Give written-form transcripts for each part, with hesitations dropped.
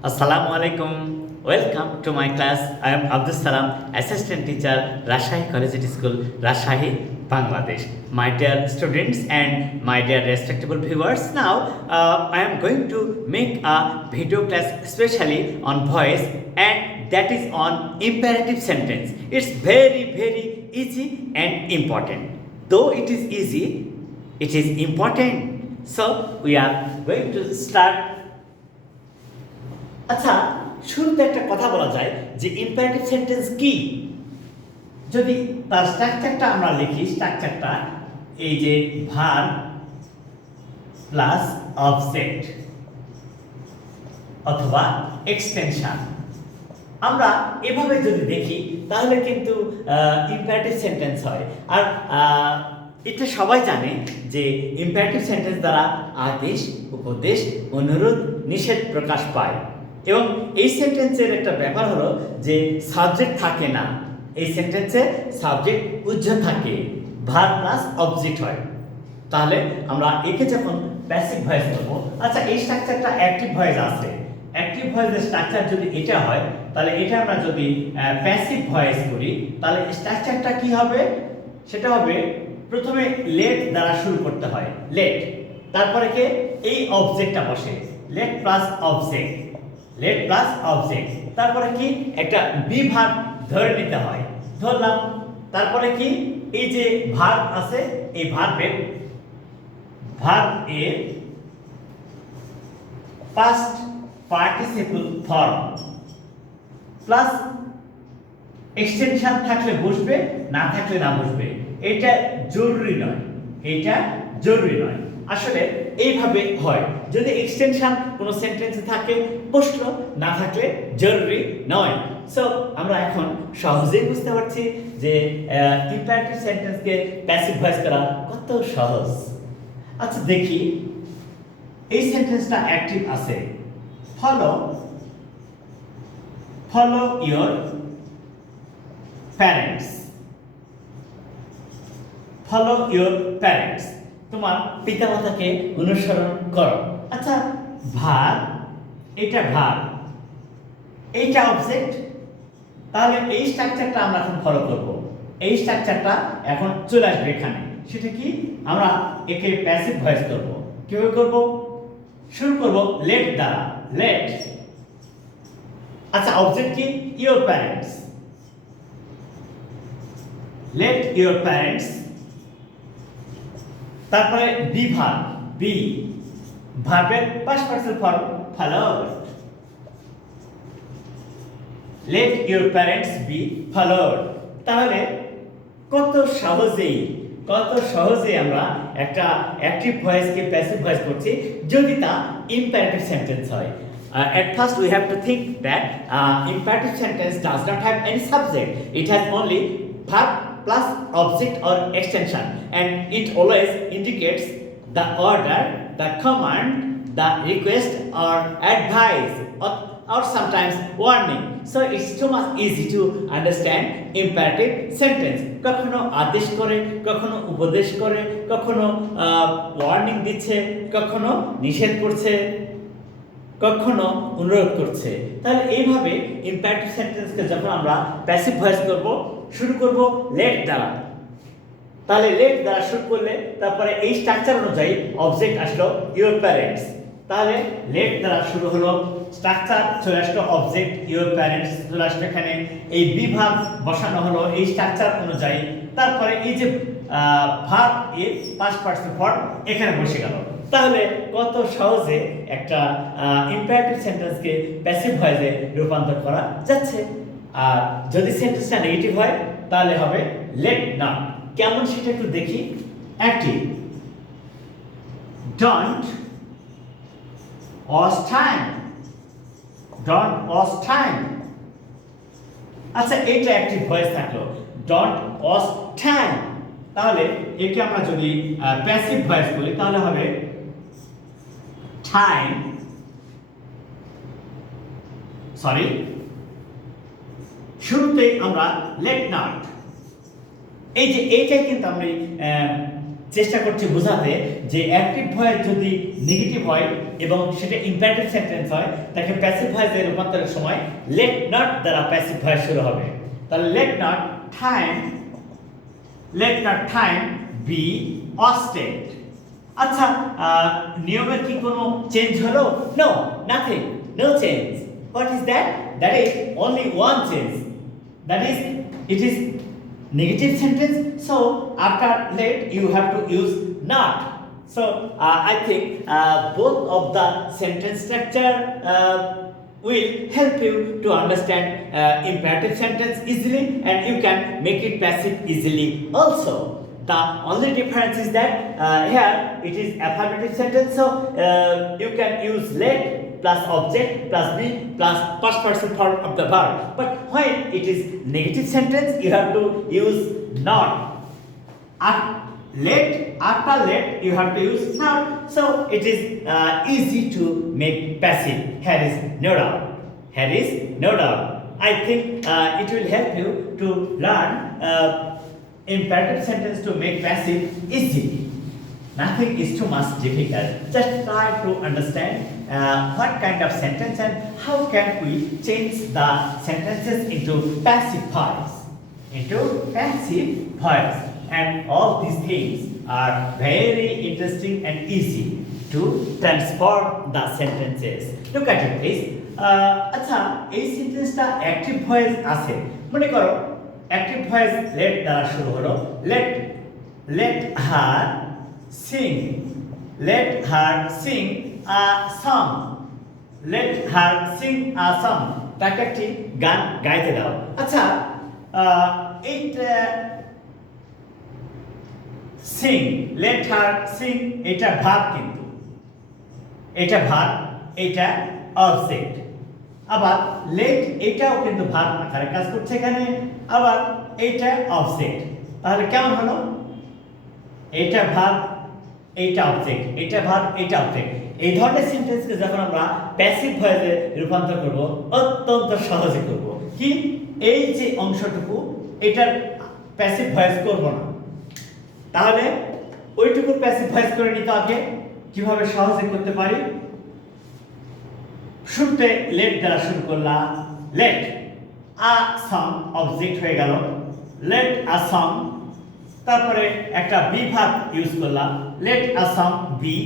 Assalamu alaikum. Welcome to my class. I am Abdus Salam, assistant teacher, Rajshahi Collegiate School, Rajshahi, Bangladesh. My dear students and my dear respectable viewers, now I am going to make a video class especially on voice, and that is on imperative sentence. It's very easy and important. Though it is easy, it is important. So we are going to start. আচ্ছা, শুরুতে একটা কথা বলা যায় যে imperative sentence কি। যদি তার স্ট্রাকচারটা আমরা লিখি, স্ট্রাকচারটা এই যে ভার্ব প্লাস অবজেক্ট অথবা এক্সটেনশন, আমরা এভাবে যদি দেখি তাহলে কিন্তু ইম্পারেটিভ সেন্টেন্স হয়। আর এটা সবাই জানে যে ইম্পারেটিভ সেন্টেন্স দ্বারা আদেশ, উপদেশ, অনুরোধ, নিষেধ প্রকাশ পায়। এবং এই সেন্টেন্সের একটা ব্যাপার হলো যে সাবজেক্ট থাকে না, এই সেন্টেন্সে সাবজেক্ট উজ্জ্বল থাকে, ভার্ব প্লাস অবজেক্ট হয়। তাহলে আমরা একে যখন প্যাসিভ ভয়েস করব, আচ্ছা এই স্ট্রাকচারটা অ্যাক্টিভ ভয়েস আছে, অ্যাক্টিভ ভয়েসের স্ট্রাকচার যদি এটা হয়, তাহলে এটা আমরা যদি প্যাসিভ ভয়েস করি তাহলে স্ট্রাকচারটা কি হবে? সেটা হবে প্রথমে লেট দ্বারা শুরু করতে হয়, লেট, তারপরে কে এই অবজেক্টটা বসে, let plus object, let plus object, তারপরে কি একটা বি ভার্ব ধরে নিতে হয়, ধরলাম, তারপরে কি এই যে ভার্ব আছে এই ভার্বের past participle form plus extension থাকলে বসবে, না থাকলে না বসবে। এটা জরুরি নয়, এটা জরুরি নয়, আসলে এইভাবে হয়। যদি এক্সটেনশন কোনো সেন্টেন্সে থাকে বসলো, না থাকলে জরুরি নয়। সো আমরা এখন সহজেই বুঝতে পারছি যে ইম্পারেটিভ সেন্টেন্সকে প্যাসিভ ভয়েস করা কত সহজ। আচ্ছা দেখি, এই সেন্টেন্সটা অ্যাক্টিভ আছে, follow your parents, follow your parents, তোমার পিতামাতাকে অনুসরণ করো। আচ্ছা ভার্ব, এটা ভার্ব, এইটা অবজেক্ট, তাহলে এই স্ট্রাকচারটা আমরা এখন ফলো করব, এই স্ট্রাকচারটা এখন চলে আসবে এখানে। সেটা কি? আমরা একে প্যাসিভ ভয়েস করব। কিভাবে করব? শুরু করব লেট দ্বারা, লেট, আচ্ছা অবজেক্ট কি? Your parents, let your parents, তারপরে বি ভার্ব, বি ভার্বের past participle form followed, let your parents be followed. তাহলে কত সহজেই আমরা একটা অ্যাক্টিভ ভয়েসকে প্যাসিভ ভয়েস করছি যদি তা ইম্পারেটিভ সেন্টেন্স হয়। At first we have to think that imperative sentence does not have any subject, it has only verb plus object or extension, and it always indicates the order, the command, the request or advice, or sometimes warning. So it's too much easy to understand imperative sentence. কখনো আদেশ করে, কখনো উপদেশ করে, কখনো warning দিচ্ছে, কখনো নিষেধ করছে, কখনো অনুরোধ করছে। তাহলে এইভাবে ইম্পারেটিভ সেন্টেন্সকে যখন আমরা প্যাসিভ ভয়েস করব, শুরু করব লেট দ্বারা, তাহলে লেট দ্বারা শুরু করলে তারপরে এই স্ট্রাকচার অনুযায়ী অবজেক্ট আসলো ইওর প্যারেন্টস, তাহলে লেট দ্বারা শুরু হলো, স্ট্রাকচার চলে আসলো অবজেক্ট ইওর প্যারেন্টস চলে আসলো এখানে, এই বি ভার্ব বসানো হলো এই স্ট্রাকচার অনুযায়ী, তারপরে এই যে ভার্ব এর পাস্ট পার্টিসিপল ফর্ম এখানে বসে গেল। তাহলে কত সহজে একটা ইম্পারেটিভ সেন্টেন্সকে প্যাসিভ ভয়েসে রূপান্তর করা যাচ্ছে। আর যদি সেন্টেন্সটা নেগেটিভ হয় তাহলে হবে লেট নট। কেমন সেটা একটু দেখি। Active, don't waste time, don't waste time. আচ্ছা এইটা অ্যাক্টিভ ভয়েস থাকলো, ডোন্ট ওয়াস্ট টাইম, তাহলে একে আমরা যদি প্যাসিভ ভয়েস বলি তাহলে হবে টাইম, সরি শুরুতেই আমরা লেট নট, এই যে এইটাই কিন্তু আমি চেষ্টা করছি বোঝাতে যে অ্যাক্টিভ ভয়েস যদি নেগেটিভ হয় এবং সেটা ইম্পারেটিভ সেন্টেন্স হয় তাকে প্যাসিভ ভয়েসে রূপান্তরের সময় লেট নট দ্বারা প্যাসিভ ভয়েস শুরু হবে। তাহলে let not time be wasted। আচ্ছা, নিয়মের কি কোনো চেঞ্জ হলো? No, nothing, no change. What is that? That is only one change, that is it is negative sentence, so after let you have to use not. So I think both of the sentence structure will help you to understand imperative sentence easily, and you can make it passive easily also. The only difference is that here it is affirmative sentence, so you can use let plus object plus be plus past person form of the verb. But when it is negative sentence, you have to use not. After let you have to use not, so it is easy to make passive. Here is no doubt. I think it will help you to learn imperative sentence to make passive easily. Nothing is too much difficult. Just try to understand what kind of sentence and how can we change the sentences into passive voice. And all these things are very interesting and easy to transform the sentences. Look at it please. আচ্ছা, এই সেন্টেন্সটা active voice আছে। মনে করো active voice late দ্বারা শুরু হলো। let her sing a song. Let her sing a song. তাকে একটি গান গাইতে দাও। আচ্ছা, এইটা sing, let her sing, এটা ভার্ব, কিন্তু এটা ভার্ব, এটা অবজেক্ট। আবার let এটাও কিন্তু ভার্ব আকারে কাজ করছে এখানে, আবার এটা অবজেক্ট। তাহলে কেমন হলো? এটা ভার্ব, এইটা অবজেক্ট, এটা ভার্ব, এটা অবজেক্ট। এই ধরনের সেন্টেন্সকে যখন আমরা প্যাসিভ ভয়েসে রূপান্তর করব, অত্যন্ত সহজে করব। কি, এই যে অংশটুকু এটার প্যাসিভ ভয়েস করব না, তাহলে ওইটুকু প্যাসিভ ভয়েস করে নিতে হবে। কিভাবে সহজে করতে পারি? শুরুতে লেট দ্বারা শুরু করলাম, লেট আ সং অবজেক্ট হয়ে গেল, লেট আ সং। তারপরে একটা বি ভার্ব ইউজ করলাম, লেট আ সং বি,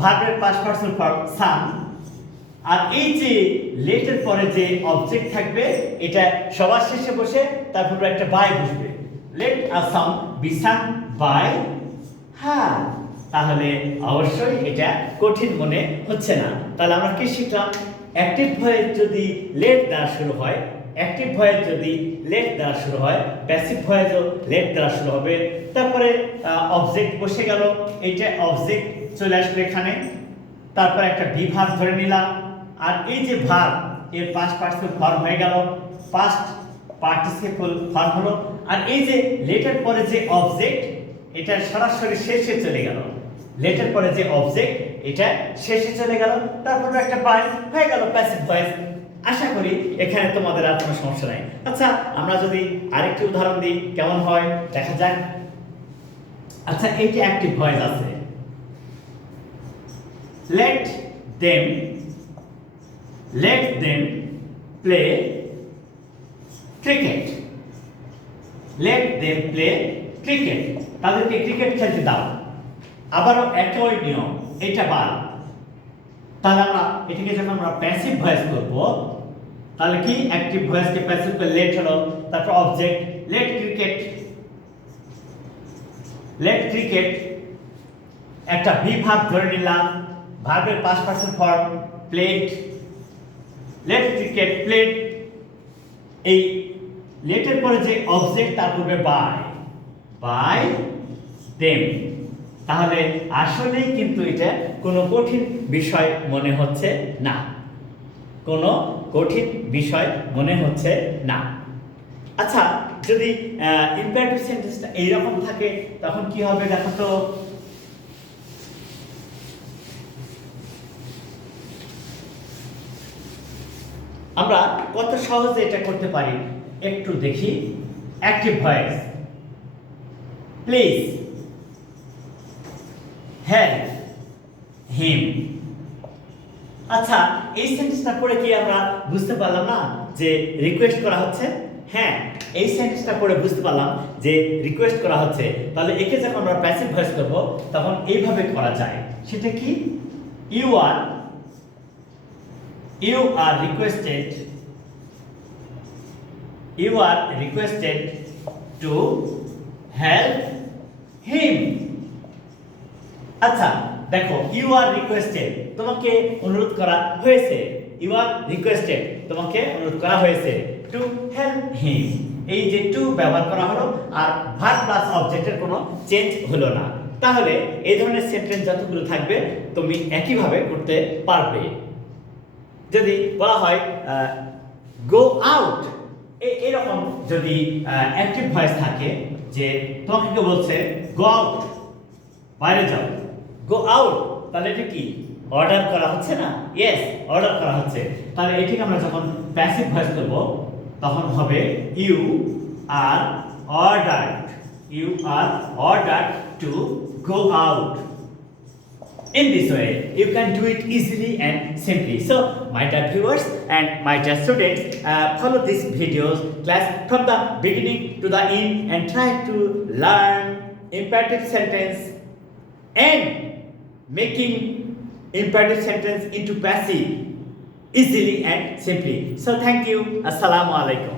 ভার্বের পাস্ট পারসন ফর্ম সাং। আর এই যে লেটের পরে যে অবজেক্ট থাকবে এটা সবার শেষে বসে তারপর একটা বাই বসবে, let a song be sang by হ্যাঁ। তাহলে অবশ্যই এটা কঠিন মনে হচ্ছে না। তাহলে আমরা কি শিখলাম? অ্যাক্টিভ ভয়েস যদি লেট দ্বারা শুরু হয়, অ্যাক্টিভ ভয়েস যদি লেট দ্বারা শুরু হয়, প্যাসিভ ভয়েসও লেট দ্বারা শুরু হবে। তারপরে অবজেক্ট বসে গেল, এইটা অবজেক্ট চলে আসবে এখানে। তারপরে একটা বি ভার্ব ধরে নিলাম, আর এই যে ভার্ব এর পাস্ট পার্টিসিপল ফর্ম হয়ে গেল, পাস্ট পার্টিসিপল ফর্ম হলো। আর এই যে লেটের পরে যে অবজেক্ট এটা সরাসরি শেষে চলে গেল, লেটের পরে যে অবজেক্ট এটা শেষে চলে গেল, তারপর একটা বাই হয়ে গেল প্যাসিভ ভয়েস। আশা করি এখানে তোমাদের আর কোনো সমস্যা নাই। আচ্ছা, আমরা যদি আরেকটি উদাহরণ দিই কেমন হয় দেখা যাক। আচ্ছা, এইটা অ্যাক্টিভ ভয়েস আছে, let them play cricket. Let them play cricket. তাদেরকে ক্রিকেট খেলতে দাও। আবারও একই নিয়ম, এটা বাদ। তাহলে আমরা এটাকে যখন আমরা প্যাসিভ ভয়েস করব, তাহলে কি অ্যাক্টিভ ভয়েসকে প্যাসিভ করে লেট হলো, তারপর অবজেক্ট লেট ক্রিকেট, একটা বি ভার্ব ধরে নিলাম, ভার্বের past person form played, let cricket played. এই লেটের পরে যে অবজেক্ট তার পূর্বে বাই দেম। তাহলে আসলেই কিন্তু এটা কোনো কঠিন বিষয় মনে হচ্ছে না, কোনো কঠিন বিষয় মনে হচ্ছে না। আচ্ছা, যদি ইম্পারেটিভ সেন্টেন্সটা এইরকম থাকে তখন কি হবে দেখো তো। আমরা কত সহজে এটা করতে পারি একটু দেখি। Active voice, please help him. আচ্ছা, এই সেন্টেন্সটা পড়ে কি আমরা বুঝতে পারলাম না যে রিকোয়েস্ট করা হচ্ছে? হ্যাঁ, এই সেন্টেন্সটা পড়ে বুঝতে পারলাম যে রিকোয়েস্ট করা হচ্ছে। তাহলে একে যখন আমরা প্যাসিভ ভয়েস করব তখন এইভাবে করা যায়। সেটা কি? You are requested to help him. আচ্ছা দেখো, ইউ আর রিকোয়েস্টেড, তোমাকে অনুরোধ করা হয়েছে। ইউ আর রিকোয়েস্টেড, তোমাকে অনুরোধ করা হয়েছে টু হেল্প হিম। এই যে টু ব্যবহার করা হলো আর ভার্ব প্লাস অবজেক্টের কোনো চেঞ্জ হলো না। তাহলে এই ধরনের সেন্টেন্স যতগুলো থাকবে তুমি একইভাবে করতে পারবে। যদি বলা হয় গো আউট, এরকম যদি অ্যাক্টিভ ভয়েস থাকে যে তোমাকে কেউ বলছে গো আউট, বাইরে যাও, গো আউট, তাহলে এটা কি অর্ডার করা হচ্ছে না? ইয়েস, অর্ডার করা হচ্ছে। তাহলে এটাকে আমরা যখন প্যাসিভ ভয়েস করব তখন হবে you are ordered to go out. In this way, you can do it easily and simply. So, my dear viewers and my dear students, follow these videos class from the beginning to the end and try to learn imperative sentence and making imperative sentence into passive easily and simply. So, thank you. Assalamu alaikum.